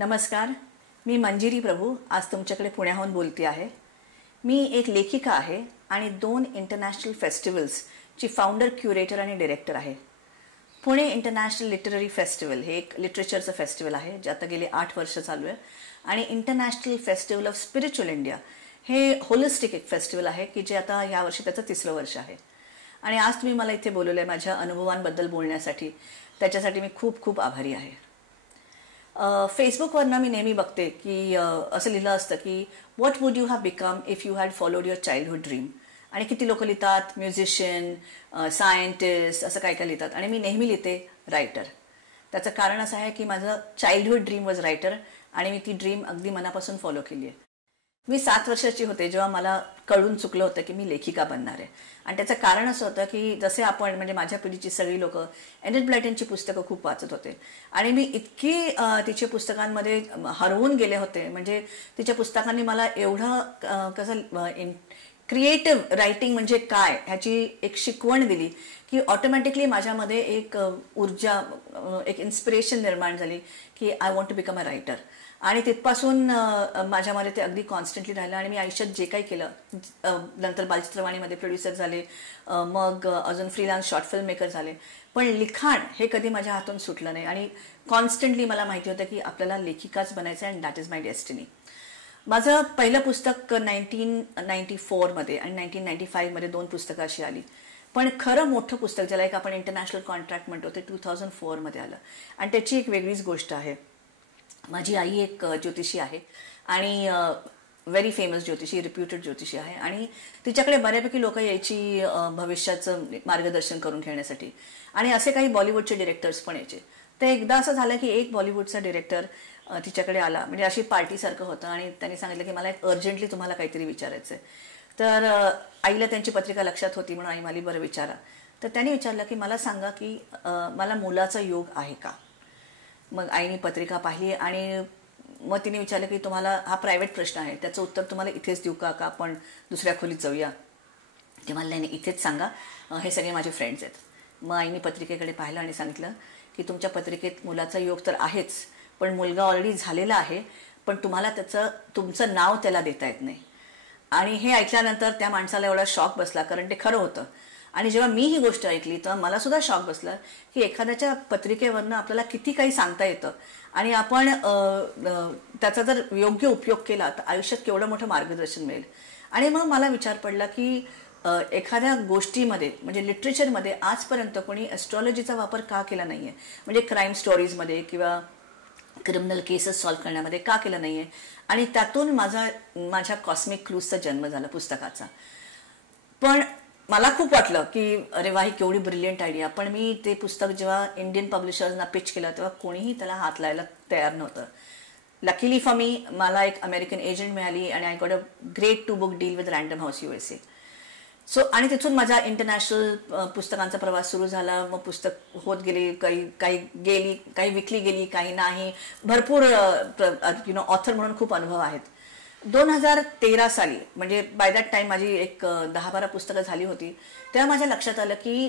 नमस्कार, मी मंजिरी प्रभू आज तुमच्याकडे पुण्याहून बोलते आहे. मी एक लेखिका आहे आणि 2 इंटरनॅशनल फेस्टिवल्सची फाउंडर, क्युरेटर आणि डायरेक्टर आहे. पुणे इंटरनॅशनल लिटररी फेस्टिवल हे एक लिटरेचरचं फेस्टिवल आहे जे आता गेले 8 वर्ष चालू आहे. आणि international festival of spiritual India हे होलिस्टिक एक फेस्टिवल आहे की जे आता यावर्षी त्याचं 3रं वर्ष आहे. आणि आज तुम्ही मला इथे बोलवलं आहे माझ्या अनुभवांबद्दल बोलण्यासाठी. त्याच्यासाठी मी खूप खूप आभारी आहे. फेसबुकवरनं मी नेहमी बघते की असं लिहिलं असतं की what would you have become if you had followed your childhood dream. आणि किती लोक लिहितात म्युझिशियन, सायंटिस्ट, असं काय काय लिहितात. आणि मी नेहमी लिहिते रायटर. त्याचं कारण असं आहे की माझं चाइल्डहुड ड्रीम वॉज रायटर आणि मी ती ड्रीम अगदी मनापासून फॉलो केली आहे. मी 7 वर्षाची होते जेव्हा मला कळून चुकलं होतं की मी लेखिका बनणार आहे. आणि त्याचं कारण असं होतं की जसे आपण म्हणजे माझ्या पिढीची सगळी लोक एनिट ब्लायटनची पुस्तकं खूप वाचत होते आणि मी इतकी तिच्या पुस्तकांमध्ये हरवून गेले होते. म्हणजे तिच्या पुस्तकांनी मला एवढं कसं क्रिएटिव्ह रायटिंग म्हणजे काय ह्याची एक शिकवण दिली की ऑटोमॅटिकली माझ्यामध्ये एक ऊर्जा, एक इन्स्पिरेशन निर्माण झाली की I want to become a writer. आणि तिथपासून माझ्यामध्ये ते अगदी कॉन्स्टंटली राहिलं. आणि मी आयुष्यात जे काही केलं, नंतर बालचित्रवाणीमध्ये प्रोड्युसर झाले, मग अजून फ्रीलान्स शॉर्ट फिल्म मेकर झाले, पण लिखाण हे कधी माझ्या हातून सुटलं नाही. आणि कॉन्स्टंटली मला माहिती होतं की आपल्याला लेखिकाच बनायचं आहे and that is my destiny. माझं पहिलं पुस्तक 1994 मध्ये आणि 1995 मध्ये 2 पुस्तकं अशी आली. पण खरं मोठं पुस्तक ज्याला एक आपण इंटरनॅशनल कॉन्ट्रॅक्ट म्हणतो ते 2004 मध्ये आलं. आणि त्याची एक वेगळीच गोष्ट आहे. माझी आई एक ज्योतिषी आहे आणि व्हेरी फेमस ज्योतिषी, रिप्युटेड ज्योतिषी आहे. आणि तिच्याकडे बऱ्यापैकी लोक यायची भविष्याचं मार्गदर्शन करून घेण्यासाठी. आणि असे काही बॉलिवूडचे डिरेक्टर्स पण यायचे. तर एकदा असं झालं की एक बॉलिवूडचा डिरेक्टर तिच्याकडे आला, म्हणजे अशी पार्टीसारखं होतं. आणि त्यांनी सांगितलं की मला एक अर्जंटली तुम्हाला काहीतरी विचारायचं आहे. तर आईला त्यांची पत्रिका लक्षात होती म्हणून आई मला बरं विचारा. तर त्यांनी विचारलं की मला सांगा की मला मुलाचा योग आहे का. मग आईने पत्रिका पाहिली आणि मग तिने विचारलं की तुम्हाला हा प्रायव्हेट प्रश्न आहे, त्याचं उत्तर तुम्हाला इथेच देऊ का आपण दुसऱ्या खोलीत जाऊया. ते मला नाही, इथेच सांगा, हे सगळे माझे फ्रेंड्स आहेत. मग आईने पत्रिकेकडे पाहिलं आणि सांगितलं की तुमच्या पत्रिकेत मुलाचा योग तर आहेच, पण मुलगा ऑलरेडी झालेला आहे, पण तुम्हाला तुमचं नाव त्याला देता येत नाही. आणि हे ऐकल्यानंतर त्या माणसाला एवढा शॉक बसला, कारण ते खरं होतं. आणि जेव्हा मी ही गोष्ट ऐकली तेव्हा मला सुद्धा शॉक बसला की एखाद्याच्या पत्रिकेवरनं आपल्याला किती काही सांगता येतं आणि आपण त्याचा जर योग्य उपयोग केला तर आयुष्यात केवढं मोठं मार्गदर्शन मिळेल. आणि मग मला विचार पडला की एखाद्या गोष्टीमध्ये म्हणजे लिटरेचरमध्ये आजपर्यंत कोणी ॲस्ट्रॉलॉजीचा वापर का केला नाही आहे, म्हणजे क्राईम स्टोरीजमध्ये किंवा क्रिमिनल केसेस सॉल्व्ह करण्यामध्ये का केला नाही आहे. आणि त्यातून माझ्या कॉस्मिक क्लूजचा जन्म झाला पुस्तकाचा. पण मला खूप वाटलं की अरे वा, ही केवढी ब्रिलियंट आयडिया. पण मी ते पुस्तक जेव्हा इंडियन पब्लिशर्सना पिच केलं तेव्हा कोणीही त्याला हात लावायला तयार नव्हतं. लकीली फॉर मी मला एक अमेरिकन एजंट मिळाली आणि I got a great 2 book deal with random house USA. So आणि तिथून माझा इंटरनॅशनल पुस्तकांचा प्रवास सुरू झाला. मग पुस्तक होत गेली, काही विकली गेली, काही नाही. भरपूर ऑथर म्हणून खूप अनुभव आहेत. 2013 साली म्हणजे बाय दॅट टाइम माझी एक 10-12 पुस्तकं झाली होती. तेव्हा माझ्या लक्षात आलं की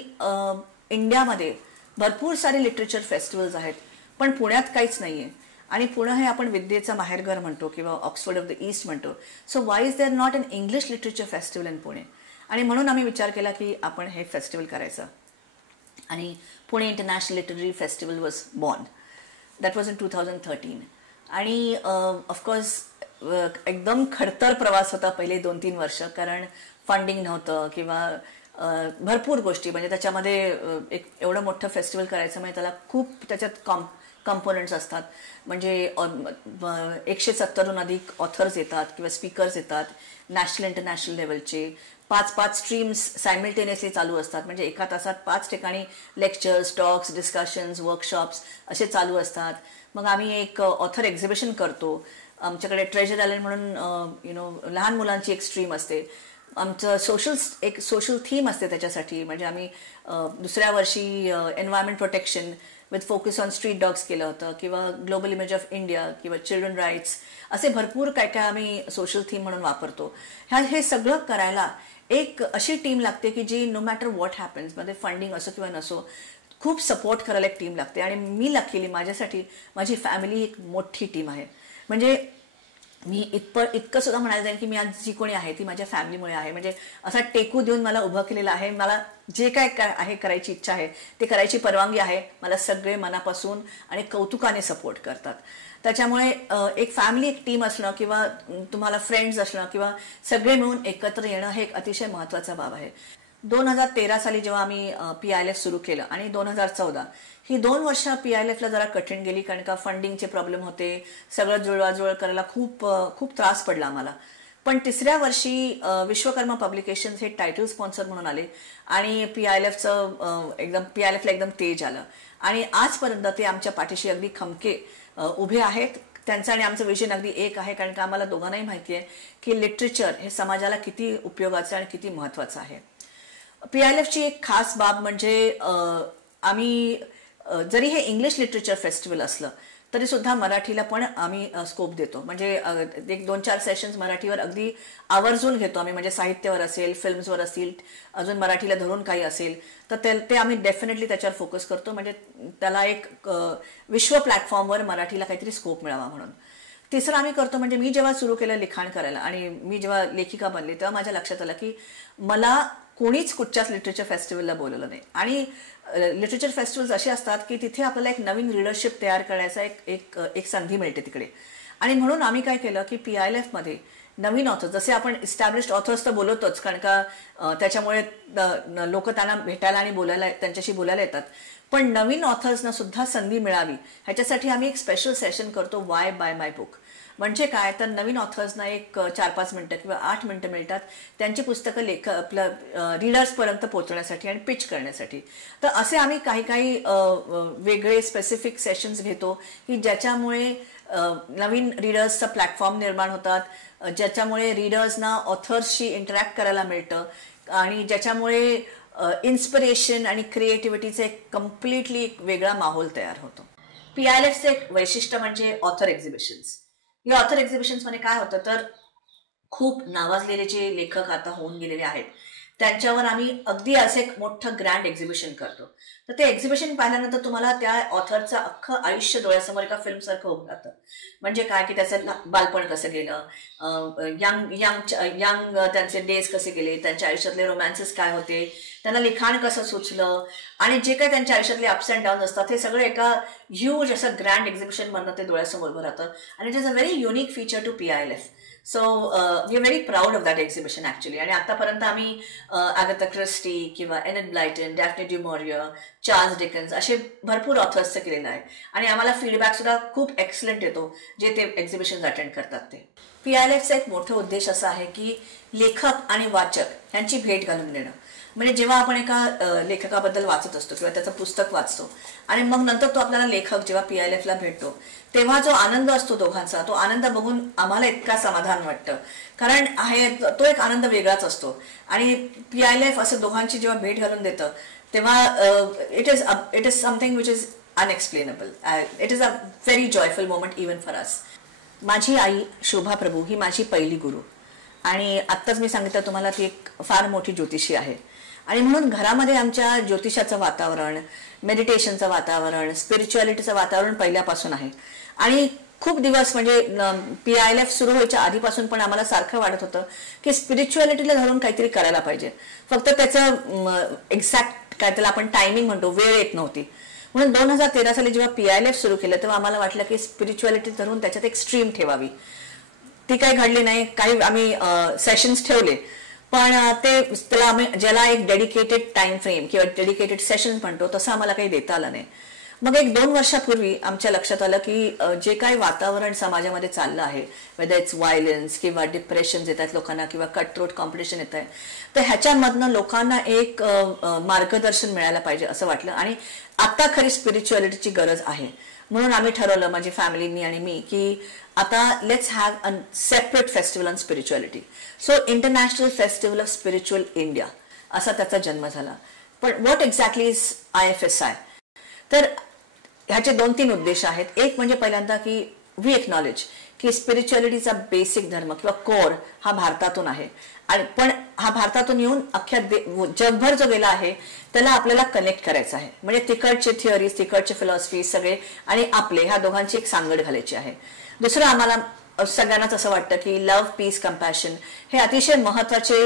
इंडियामध्ये भरपूर सारे लिटरेचर फेस्टिवल्स आहेत, पण पुण्यात काहीच नाहीये. आणि पुणे हे आपण विद्येचं माहेरघर म्हणतो किंवा ऑक्सफर्ड ऑफ द ईस्ट म्हणतो. So why is there not an English literature festival in Pune. आणि म्हणून आम्ही विचार केला की आपण हे फेस्टिवल करायचं. आणि Pune international literary festival was born. That was in 2013. आणि ऑफकोर्स एकदम खडतर प्रवास होता पहिले 2-3 वर्ष, कारण फंडिंग नव्हतं किंवा भरपूर गोष्टी. म्हणजे त्याच्यामध्ये एक एवढं मोठं फेस्टिवल करायचं म्हणजे त्याला खूप त्याच्यात कंपोनंट्स असतात. म्हणजे 170हून अधिक ऑथर्स येतात किंवा स्पीकर्स येतात, नॅशनल इंटरनॅशनल लेवलचे. 5-5 स्ट्रीम्स सायमल्टेनियसली चालू असतात. म्हणजे एका तासात 5 ठिकाणी लेक्चर्स, टॉक्स, डिस्कशन्स, वर्कशॉप्स असे चालू असतात. मग आम्ही एक ऑथर एक्झिबिशन करतो. आमच्याकडे ट्रेजर आयलंड म्हणून लहान मुलांची एक स्ट्रीम असते. आमचं सोशल थीम असते त्याच्यासाठी. म्हणजे आम्ही दुसऱ्या वर्षी environment protection with focus on street dogs केलं होतं, किंवा ग्लोबल इमेज ऑफ इंडिया किंवा चिल्ड्रन राईट्स, असे भरपूर काय काय आम्ही सोशल थीम म्हणून वापरतो. हे सगळं करायला एक अशी टीम लागते की जी नो मॅटर व्हॉट हॅपन्स, मध्ये फंडिंग असो किंवा नसो, खूप सपोर्ट करायला एक टीम लागते. आणि मी लकीली माझ्यासाठी माझी फॅमिली एक मोठी टीम आहे. म्हणजे मी इतकं सुद्धा म्हणायला जाईल की मी आज जी कोणी आहे ती माझ्या फॅमिलीमुळे आहे. म्हणजे असा टेकू देऊन मला उभं केलेलं आहे. मला जे काय आहे करायची इच्छा आहे ते करायची परवानगी आहे. मला सगळे मनापासून आणि कौतुकाने सपोर्ट करतात. त्याच्यामुळे एक फॅमिली, एक टीम असणं किंवा तुम्हाला फ्रेंड्स असणं किंवा सगळे मिळून एकत्र येणं हे एक अतिशय महत्वाचा बाब आहे. 2013 साली जेव्हा आम्ही PILF सुरू केलं आणि 2014 ही 2 वर्ष PILFला जरा कठीण गेली, कारण का फंडिंगचे प्रॉब्लेम होते. सगळं जुळवाजुळव करायला खूप त्रास पडला आम्हाला. पण तिसऱ्या वर्षी विश्वकर्मा पब्लिकेशन्स हे टायटल स्पॉन्सर म्हणून आले आणि PILFला एकदम तेज आलं. आणि आजपर्यंत ते आमच्या पाठीशी अगदी खमके उभे आहेत. त्यांचं आणि आमचं विजन अगदी एक आहे, कारण का आम्हाला दोघांनाही माहिती आहे की लिटरेचर हे समाजाला किती उपयोगाचं आणि किती महत्वाचं आहे. PILFची एक खास बाब म्हणजे आम्ही जरी हे इंग्लिश लिटरेचर फेस्टिवल असलं तरी सुद्धा मराठीला पण आम्ही स्कोप देतो. म्हणजे 1-2-4 सेशन्स मराठीवर अगदी आवर्जून घेतो आम्ही. म्हणजे साहित्यावर असेल, फिल्म्सवर असतील, अजून मराठीला धरून काही असेल तर ते आम्ही डेफिनेटली त्याच्यावर फोकस करतो. म्हणजे त्याला एक विश्व प्लॅटफॉर्मवर मराठीला काहीतरी स्कोप मिळावा म्हणून. तिसरं आम्ही करतो म्हणजे मी जेव्हा सुरू केलं लिखाण करायला आणि मी जेव्हा लेखिका बनले तेव्हा माझ्या लक्षात आलं की मला कोणीच कुठच्याच लिटरेचर फेस्टिवलला बोलवलं नाही. आणि लिटरेचर फेस्टिवल्स असे असतात की तिथे आपल्याला एक नवीन रीडरशिप तयार करण्याचा एक संधी मिळते तिकडे. आणि म्हणून आम्ही काय केलं की PILF मध्ये नवीन ऑथर्स, जसे आपण इस्टॅब्लिश्ड ऑथर्स तर बोलवतोच, कारण का त्याच्यामुळे लोक त्यांना भेटायला आणि त्यांच्याशी बोलायला येतात, पण नवीन ऑथर्सना सुद्धा संधी मिळावी ह्याच्यासाठी आम्ही एक स्पेशल सेशन करतो, वाय बाय माय बुक. म्हणजे काय तर नवीन ऑथर्सना एक 4-5 मिनिटं किंवा 8 मिनिटं मिळतात त्यांची पुस्तकं आपल्या रीडर्सपर्यंत पोहोचवण्यासाठी आणि पिच करण्यासाठी. तर असे आम्ही काही वेगळे स्पेसिफिक सेशन्स घेतो की ज्याच्यामुळे नवीन रीडर्सचा प्लॅटफॉर्म निर्माण होतात, ज्याच्यामुळे रीडर्सना ऑथर्सशी इंटरॅक्ट करायला मिळतं आणि ज्याच्यामुळे इन्स्पिरेशन आणि क्रिएटिव्हिटीचा एक कम्प्लिटली वेगळा माहोल तयार होतो. PILFचं एक वैशिष्ट्य म्हणजे ऑथर एक्झिबिशन्स. या ऑथर एक्झिबिशन्समध्ये काय होतं तर खूप नावाजलेले जे लेखक आता होऊन गेलेले आहेत त्यांच्यावर आम्ही अगदी असं एक मोठं ग्रँड एक्झिबिशन करतो. तर ते एक्झिबिशन पाहिल्यानंतर तुम्हाला त्या ऑथरचं अख्खं आयुष्य डोळ्यासमोर एका फिल्मसारखं होऊन जातं. म्हणजे काय की त्याचं बालपण कसं गेलं, यंग त्यांचे डेज कसे गेले, त्यांच्या आयुष्यातले रोमॅन्सेस काय होते, त्यांना लिखाण कसं सुचलं आणि जे काही त्यांच्या आयुष्यातले अप्स अँड डाऊन असतात हे सगळं एका ह्यूज असं ग्रँड एक्झिबिशन मधनं ते डोळ्यासमोर उभं राहतं. आणि it is a very unique feature to PILF. So we are very proud of that exhibition actually. आणि आतापर्यंत आम्ही अगाथा क्रिस्टी किंवा Enid Blyton, Daphne du Maurier, Charles Dickens असे भरपूर ऑथर्सचं केलेलं आहे. आणि आम्हाला फीडबॅक सुद्धा खूप एक्सलंट येतो जे ते एक्झिबिशन अटेंड करतात ते. PILFचा एक मोठा उद्देश असा आहे की लेखक आणि वाचक यांची भेट घालून देणं. म्हणजे जेव्हा आपण एका लेखकाबद्दल वाचत असतो किंवा त्याचं पुस्तक वाचतो आणि मग नंतर तो आपल्याला लेखक जेव्हा PILFला भेटतो तेव्हा जो आनंद असतो दोघांचा, तो आनंद बघून आम्हाला इतका समाधान वाटतं. कारण तो एक आनंद वेगळाच असतो. आणि PILF असं दोघांची जेव्हा भेट घालून देतं तेव्हा it is something which is unexplainable. It is a very joyful moment even for us. माझी आई शोभा प्रभू ही माझी पहिली गुरु आणि आत्ताच मी सांगितलं तुम्हाला ती एक फार मोठी ज्योतिषी आहे. आणि म्हणून घरामध्ये आमच्या ज्योतिषाचं वातावरण, मेडिटेशनचं वातावरण, स्पिरिच्युअलिटीचं वातावरण पहिल्यापासून आहे. आणि खूप दिवस म्हणजे PILF सुरू व्हायच्या आधीपासून पण आम्हाला सारखं वाटत होतं की स्पिरिच्युअलिटीला धरून काहीतरी करायला पाहिजे. फक्त त्याचं एक्झॅक्ट काय त्याला आपण टायमिंग म्हणतो, वेळ येत नव्हती. म्हणून 2013 साली जेव्हा PILF सुरू केलं तेव्हा आम्हाला वाटलं की स्पिरिच्युअलिटी धरून त्याच्यात एक स्ट्रीम ठेवावी. ती काही घडली नाही. काही आम्ही सेशन्स ठेवले पण त्याला आम्ही ज्याला एक डेडिकेटेड टाइम फ्रेम किंवा डेडिकेटेड सेशन्स म्हणतो तसं आम्हाला काही देता आलं नाही. मग 1-2 वर्षापूर्वी आमच्या लक्षात आलं की जे काही वातावरण समाजामध्ये चाललं आहे, वेदर इट्स व्हायलन्स किंवा डिप्रेशन येत आहेत लोकांना किंवा कटथ्रोट कॉम्पिटिशन येत आहे, तर ह्याच्यामधनं लोकांना एक मार्गदर्शन मिळायला पाहिजे असं वाटलं. आणि आता खरी स्पिरिच्युअलिटीची गरज आहे. म्हणून आम्ही ठरवलं, माझी फॅमिली, मी आणि मी, की आता let's have a separate festival on spirituality. So international festival of spiritual India असा त्याचा जन्म झाला. पण व्हॉट एक्झॅक्टली इज IFSI? तर ह्याचे 2-3 उद्देश आहेत. एक म्हणजे पहिल्यांदा की वी एक्नॉलेज की स्पिरिच्युअलिटीचा बेसिक धर्म किंवा कोर हा भारतातून आहे, आणि पण हा भारतातून येऊन अख्ख्या जगभर जो गेला आहे त्याला आपल्याला कनेक्ट करायचं आहे. म्हणजे तिकडचे थिअरीज, तिकडचे फिलॉसॉफी सगळे आणि आपले ह्या दोघांची एक सांगड घालायची आहे. दुसरं आम्हाला सगळ्यांनाच असं वाटतं की लव्ह, पीस, कंपॅशन हे अतिशय महत्वाचे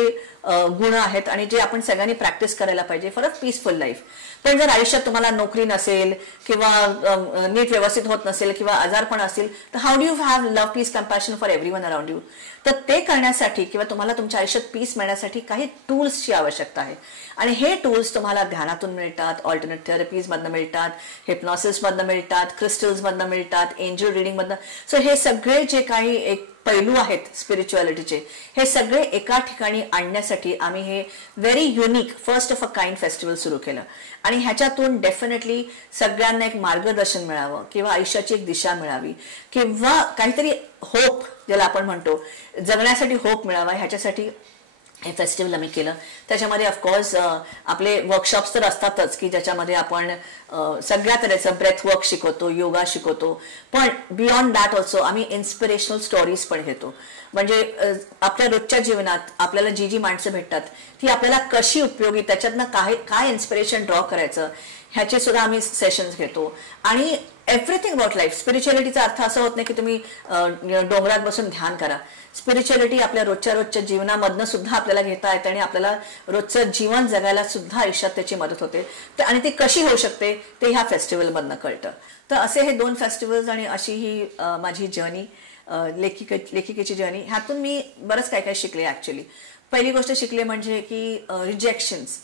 गुण आहेत आणि जे आपण सगळ्यांनी प्रॅक्टिस करायला पाहिजे फॉर अ पीसफुल लाईफ. पण जर आयुष्यात तुम्हाला नोकरी नसेल किंवा नीट व्यवस्थित होत नसेल किंवा आजारपण असेल तर how do you have love, peace, compassion for everyone around you. तर ते करण्यासाठी किंवा तुम्हाला तुमच्या आयुष्यात पीस मिळण्यासाठी काही टूल्सची आवश्यकता आहे आणि हे टूल्स तुम्हाला ध्यानातून मिळतात, ऑल्टरनेट थेरपीज मधनं मिळतात, हिप्नॉसिस मधनं मिळतात, क्रिस्टल्स मधनं मिळतात, एंजल रिडिंग मधनं. सो हे सगळे जे काही एक पैलू आहेत स्पिरिच्युअलिटीचे हे सगळे एका ठिकाणी आणण्यासाठी आम्ही हे very unique first of a kind festival सुरू केलं आणि ह्याच्यातून डेफिनेटली सगळ्यांना एक मार्गदर्शन मिळावं किंवा आयुष्याची एक दिशा मिळावी किंवा काहीतरी होप ज्याला आपण म्हणतो जगण्यासाठी होप मिळावा ह्याच्यासाठी हे फेस्टिवल आम्ही केलं. त्याच्यामध्ये ऑफकोर्स आपले वर्कशॉप्स तर असतातच की ज्याच्यामध्ये आपण सगळ्या तऱ्हेचं ब्रेथ वर्क शिकवतो, योगा शिकवतो, पण बियॉन्ड दॅट ऑल्सो आम्ही इन्स्पिरेशनल स्टोरीज पण घेतो. म्हणजे आपल्या रोजच्या जीवनात आपल्याला जी जी माणसं भेटतात ती आपल्याला कशी उपयोगी, त्याच्यातनं काय इन्स्पिरेशन ड्रॉ करायचं ह्याचे सुद्धा आम्ही सेशन्स घेतो. आणि एव्हरीथिंग अबाउट लाईफ, स्पिरिच्युअलिटीचा अर्थ असा होत नाही की तुम्ही डोंगरात बसून ध्यान करा. स्पिरिच्युअलिटी आपल्या रोजच्या जीवनामधनं सुद्धा आपल्याला घेता येते आणि आपल्याला रोजचं जीवन जगायला सुद्धा आयुष्यात त्याची मदत होते. आणि ती कशी होऊ शकते ते ह्या फेस्टिवलमधनं कळतं. तर असे हे 2 फेस्टिवल्स आणि अशी ही माझी जर्नी, लेखिकेची जर्नी. ह्यातून मी बरंच काय काय शिकले. ऍक्च्युली पहिली गोष्ट शिकले म्हणजे की रिजेक्शन्स.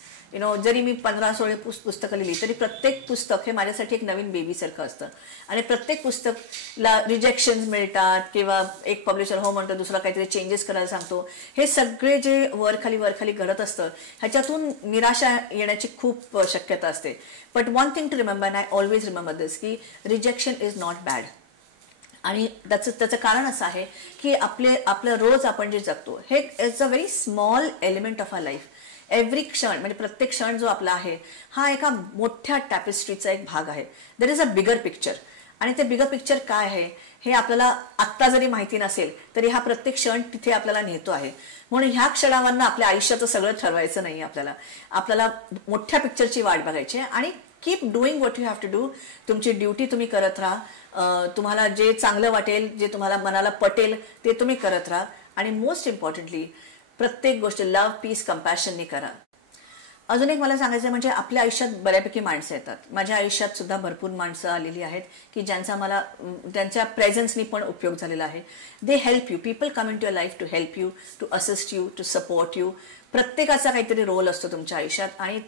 जरी मी 15-16 पुस्तकं लिहिली तरी प्रत्येक पुस्तक हे माझ्यासाठी एक नवीन बेबीसारखं असतं आणि प्रत्येक पुस्तकला रिजेक्शन्स मिळतात किंवा एक पब्लिशर हो म्हणतो, दुसरा काहीतरी चेंजेस करायला सांगतो. हे सगळे जे वरखाली घडत असतं ह्याच्यातून निराशा येण्याची खूप शक्यता असते. But one thing to remember, and I always remember this, की रिजेक्शन इज नॉट बॅड. आणि त्याचं कारण असं आहे की आपलं रोज आपण जे जगतो हे is a very small element of a life. Every क्षण म्हणजे प्रत्येक क्षण जो आपला आहे हा एका मोठ्या टॅपेस्ट्रीचा एक भाग आहे. There is a bigger picture आणि ते बिगर पिक्चर काय आहे हे आपल्याला आत्ता जरी माहिती नसेल तरी हा प्रत्येक क्षण तिथे आपल्याला नेतो आहे. म्हणून ह्या क्षणावरनं आपल्या आयुष्याचं सगळं ठरवायचं नाही. आपल्याला मोठ्या पिक्चरची वाट बघायची आहे आणि keep doing what you have to do. तुमची ड्युटी तुम्ही करत राहा. तुम्हाला जे चांगलं वाटेल, जे तुम्हाला मनाला पटेल ते तुम्ही करत राहा. आणि मोस्ट इम्पॉर्टंटली प्रत्येक गोष्ट लव्ह, पीस, कंपॅशनने करा. अजून एक मला सांगायचं म्हणजे आपल्या आयुष्यात बऱ्यापैकी माणसं येतात. माझ्या आयुष्यात सुद्धा भरपूर माणसं आलेली आहेत की ज्यांचा मला त्यांच्या प्रेझेन्सनी पण उपयोग झालेला आहे. They help you. People come in to your life to help you, to assist you, to support you. प्रत्येकाचा काहीतरी रोल असतो तुमच्या आयुष्यात आणि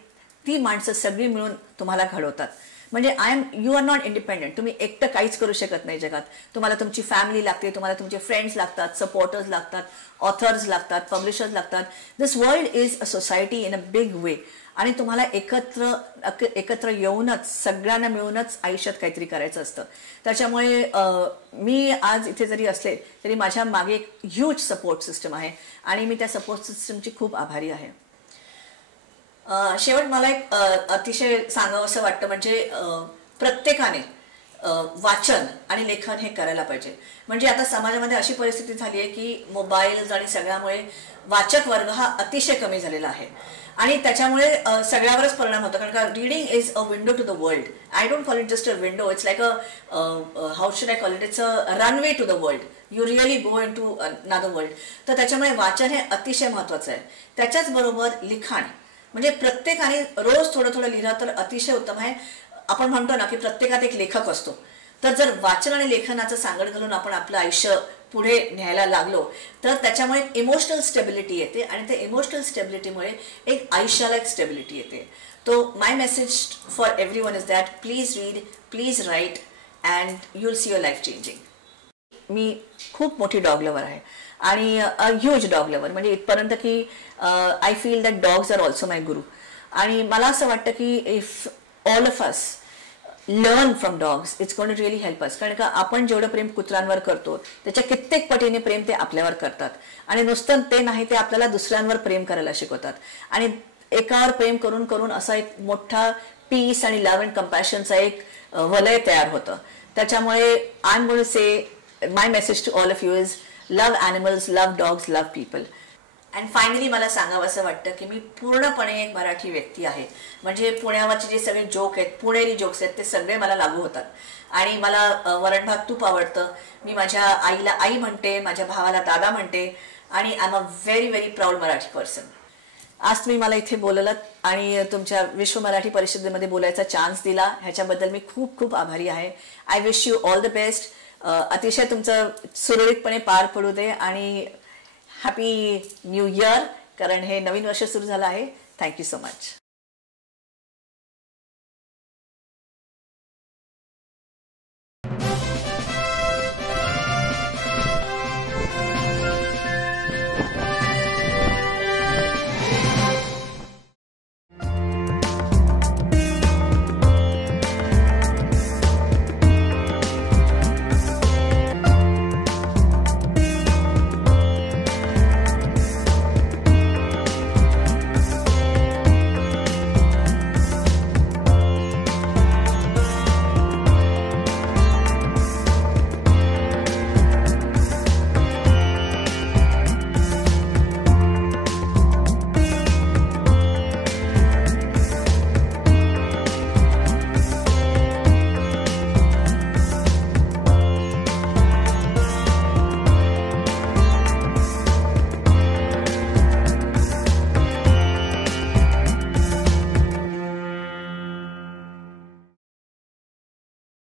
ती माणसं सगळी मिळून तुम्हाला घडवतात. म्हणजे यू आर नॉट इंडिपेंडेंट. तुम्ही एकटं काहीच करू शकत नाही जगात. तुम्हाला तुमची फॅमिली लागते, तुम्हाला तुमचे फ्रेंड्स लागतात, सपोर्टर्स लागतात, ऑथर्स लागतात, पब्लिशर्स लागतात. This world is a society in a big way आणि तुम्हाला एकत्र येऊनच सगळ्यांना मिळूनच आयुष्यात काहीतरी करायचं असतं. त्याच्यामुळे मी आज इथे जरी असले तरी माझ्या मागे एक ह्यूज सपोर्ट सिस्टम आहे आणि मी त्या सपोर्ट सिस्टमची खूप आभारी आहे. शेवट मला एक अतिशय सांगावं असं वाटतं म्हणजे प्रत्येकाने वाचन आणि लेखन हे करायला पाहिजे. म्हणजे आता समाजामध्ये अशी परिस्थिती झाली आहे की मोबाईल्स आणि सगळ्यामुळे वाचक वर्ग हा अतिशय कमी झालेला आहे आणि त्याच्यामुळे सगळ्यावरच परिणाम होतो. कारण का reading is a window to the world. I don't call it just a window, it's like how should I call it, it's a runway to the world. You really go in to another world. तर त्याच्यामुळे वाचन हे अतिशय महत्वाचं आहे. त्याच्याच बरोबर लिखाण म्हणजे प्रत्येकाने रोज थोडं लिहिलं तर अतिशय उत्तम आहे. आपण म्हणतो ना की प्रत्येकात एक लेखक असतो. तर जर वाचन आणि लेखनाचं सांगड घालून आपण आपलं आयुष्य पुढे न्यायला लागलो तर त्याच्यामुळे इमोशनल स्टेबिलिटी येते आणि त्या इमोशनल स्टेबिलिटीमुळे एक आयुष्याला एक स्टेबिलिटी येते. तो my message for everyone is that please read, please write and you will see your life changing. मी खूप मोठी डॉग लवर आहे आणि ह्यूज डॉग लवर. म्हणजे इथपर्यंत की I feel that dogs are also my guru. आणि मला असं वाटतं की if all of us learn from dogs it's going to really help us. कारण का आपण जेवढं प्रेम कुत्र्यांवर करतो त्याच्या कित्येक पटीने प्रेम ते आपल्यावर करतात आणि नुसतं ते नाही, ते आपल्याला दुसऱ्यांवर प्रेम करायला शिकवतात आणि एकावर प्रेम करून करून असा एक मोठा पीस आणि लव्ह अँड कंपॅशनचा एक वलय तयार होतं. त्याच्यामुळे I am going to say my message to all of you is love animals, love dogs, love people. And finally मला सांगावं असं वाटतं की मी पूर्णपणे एक मराठी व्यक्ती आहे. म्हणजे पुण्यावरचे जे सगळे जोक आहेत, पुणेरी जोक्स आहेत, ते सगळे मला लागू होतात. आणि मला वरण भात तूप आवडतं. मी माझ्या आईला आई म्हणते, माझ्या भावाला दादा म्हणते, आणि I am a very very proud Marathi person. आज तुम्ही मला इथे बोललात आणि तुमच्या विश्व मराठी परिषदेमध्ये बोलायचा चान्स दिला, ह्याच्याबद्दल मी खूप खूप आभारी आहे. I wish you all the best. अतिशय तुमचं सुरळीतपणे पार पडू दे आणि हॅपी न्यू इयर, कारण हे नवीन वर्ष सुरू झालं आहे. Thank you so much.